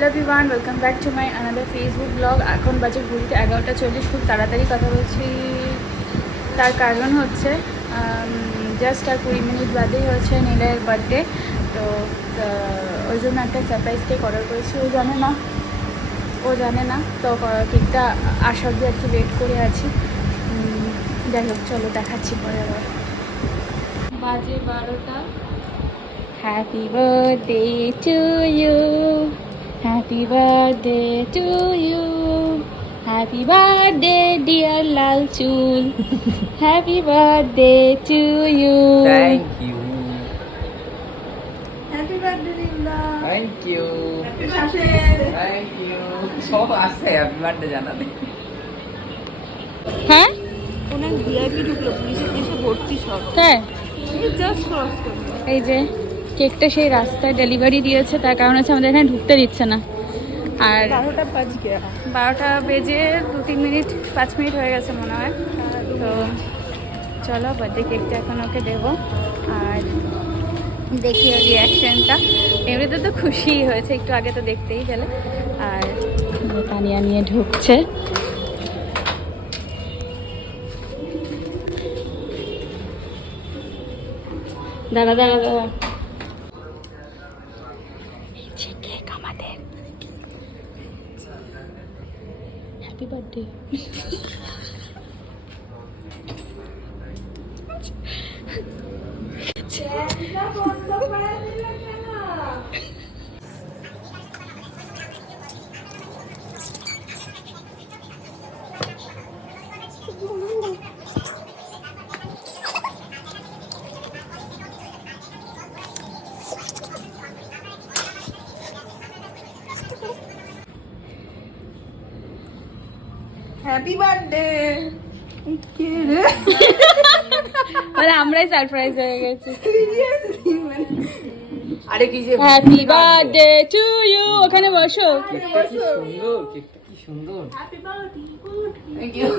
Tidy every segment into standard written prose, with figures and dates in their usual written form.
Hello everyone, welcome back to my another Facebook blog. এখন বাজে ঘুরিতে 11:40। খুব তাড়াতাড়ি কথা বলছি, তার কারণ হচ্ছে জাস্ট আর 20 মিনিট বাদেই হচ্ছে নীলের বার্থডে। তো ওই জন্য একটা সারপ্রাইজ কেক অর্ডার করেছি। ও জানে না তো কেকটা আসা অব্দি আর কি ওয়েট করে আছি। যাই হোক, চলো দেখাচ্ছি পরে আবার। বাজে 12টা। Happy birthday to you. Happy birthday to you. Happy birthday dear Lalchul. Happy birthday to you. Thank you. Happy birthday Linda. Thank you. Thank you. সব আসছে হ্যাপি বার্থডে জানাতে। হ্যাঁ, ওনার ভিআইপি ঢুকলো, পুলিশের দেশে ভর্তি সব। হ্যাঁ, জাস্ট ক্রস করলো। এই যে কেকটা সেই রাস্তায় ডেলিভারি দিয়েছে, তার কারণ হচ্ছে আমাদের এখানে ঢুকতে দিচ্ছে না। আর 12টা বাজে। 12টা বেজে 2-3 মিনিট 5 মিনিট হয়ে গেছে মনে হয়। তো চলো বার্থডে কেকটা এখন ওকে দেবো আর দেখি ওর রিয়াকশানটা। এমনিতে তো খুশি হয়েছে, একটু আগে তো দেখতেই গেলে। আর তানিয়া নিয়ে ঢুকছে। দাঁড়া দাঁড়া দাঁড়া, কেক আমাদের। Happy birthday. Happy birthday. কে রে? মানে আমরাই সারপ্রাইজ হয়ে গেছি। আরে কি যে হ্যাপি বার্থডে টু ইউ। ওখানে বসো। কেকটা কি সুন্দর, কেকটা কি সুন্দর। Happy birthday. Thank you.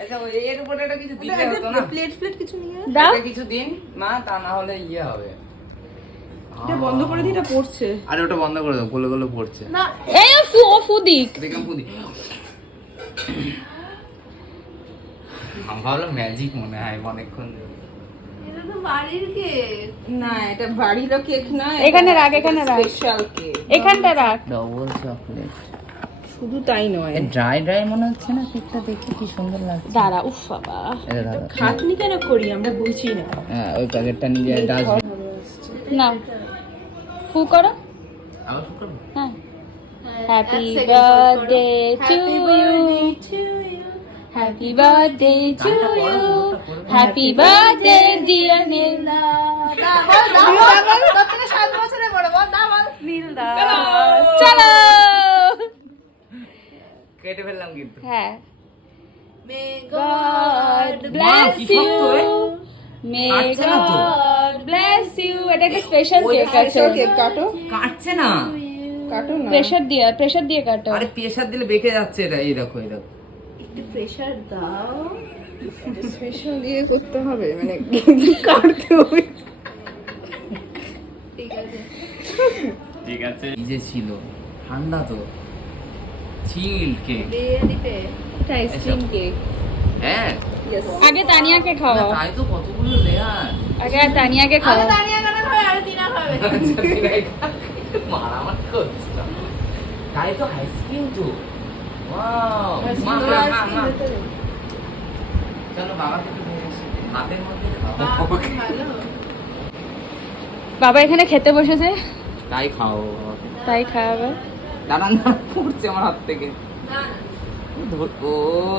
আচ্ছা ওই এর উপরে একটা কিছু দিতে হতো না? প্লেট কিছু নিয়ে দাও। একটা কিছু দিন মা, তা না হলে ইয়ে হবে। এটা বন্ধ করে দিই, এটা পড়ছে। আরে ওটা বন্ধ করে দাও, গোলে গোলে পড়ছে। না, এই ফুদিক। দেখলাম পুদি। আমি ভাবলাম ম্যাজিক মনে হয় অনেকক্ষণ। এটা তো বাড়ির কেক না, এটা বাড়ির কেক না। এখানে রাখ, এখানে রাখ। স্পেশাল কেক এখানটা রাখ। Double chocolate. শুধু তাই নয়, ড্রাই ড্রাই মনে হচ্ছে না? কেকটা দেখে কি সুন্দর লাগছে। দাঁড়া, উফ বাবা। এটা দাদা খাটনি কেন করি আমরা, বুঝি না। হ্যাঁ, ওই প্যাকেটটা নিয়ে ডাস্টবিন। না, ফু করো। আবার কি করব? হ্যাঁ, happy birthday to you. Happy birthday to you. Happy birthday dear Neela. নীলদা, চলো। কেটে ফেললাম কিন্তু। হ্যাঁ, May God bless কি you. শক্ত, May কাটছে না তো? God bless you. এটা একটা স্পেশাল ওই কেক আছে। স্পেশাল কেক কাটো, কাটছে না। কাটো না। প্রেসার দিয়ে কাটো। আরে প্রেসার দিলে বেঁকে যাচ্ছে এটা। এই দেখো, এই দেখো। একটু প্রেসার দাও। স্পেশাল দিয়ে করতে হবে, মানে কাটতে হবে। ঠিক আছে। ঠিক আছে। এই যে ছিল ঠান্ডা তো, চিল কেক। দিয়ে দিতে। এটা আইসক্রিম কেক। হ্যাঁ, ইয়েস। আগে তানিয়াকে না, খাওয়াও। তাই তো কতগুলো লেয়ার। আগে তানিয়াকে খাওয়াও। দাঁড়িয়ে কেন খাবে, আর তিনা খাবে। মারামারি করছে না। তাই তো আইসক্রিম তো। ওয়াও, মা মা মা মা। চলো বাবাকে একটু নিয়ে আসি। হাতের মধ্যে খাও। ভালো। বাবা এখানে খেতে বসেছে, তাই খাও। তাই খাওয়াবে। দাঁড়ান না, পড়ছে আমার হাত থেকে। ও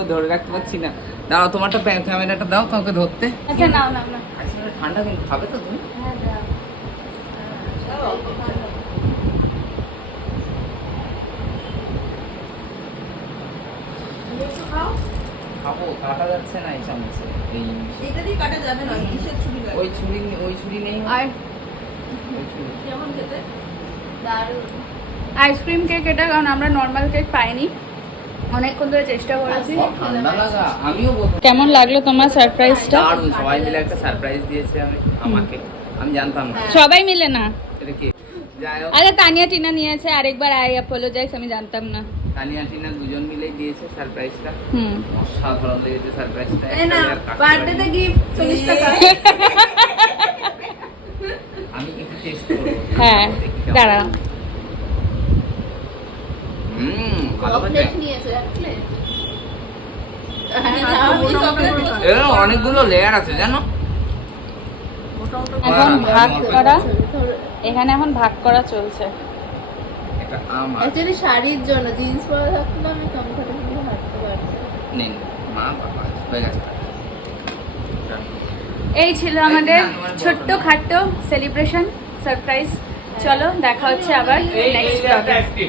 ধরে রাখতে পারছি না। দাঁড়াও, তোমারটা ক্যামেরাটা দাও তোমাকে ধরতে। আচ্ছা, নাও নাও না। আইসক্রিমটা ঠান্ডা কিন্তু খাবে তো তুমি? খাবো, কাটা যাচ্ছে না এই চামচে। এই এটা দিয়ে কাটা যাবে না, কিসের ছুরি লাগে? ওই ছুরি নেই। আর ওই ছুরি। কেমন খেতে? দারুণ। আইসক্রিম কেক এটা, কারণ আমরা নর্মাল কেক পাইনি। অনেকক্ষণ ধরে চেষ্টা করেছি। ঠান্ডা লাগা, আমিও বলবো। কেমন লাগলো তোমার সারপ্রাইজটা? দারুণ, সবাই মিলে একটা সারপ্রাইজ দিয়েছে আমাকে। আমি জানতাম না। সবাই মিলে না, এটা কি? যাই হোক, আরে তানিয়া টিনা নিয়েছে, আরেকবার আই অ্যাপোলোজাইজ, আমি জানতাম না। তানিয়া টিনা দুজন মিলেই দিয়েছে সারপ্রাইজটা। হুম। অসাধারণ লেগেছে সারপ্রাইজটা। এই না বার্থডেতে গিফট 40 টাকা। আমি একটু টেস্ট করব। হ্যাঁ দাঁড়া। ভালো হয়েছে। চকলেট নিয়েছে আসলে। এর অনেকগুলো লেয়ার আছে জানো। এখন ভাগ করা, এখানে এখন ভাগ করা চলছে। এটা আমার অ্যাকচুয়ালি শাড়ির জন্য জিন্স পরা থাকলে আমি কমফোর্টেবলি হাঁটতে পারছি। নেন মা বাবা হয়ে গেছে। এই ছিল আমাদের ছোট্ট খাট্ট সেলিব্রেশন সারপ্রাইজ। চলো দেখা হচ্ছে আবার নেক্সট ব্লগে।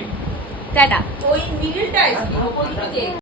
টাটা। ওই মিডলটা আইসক্রিম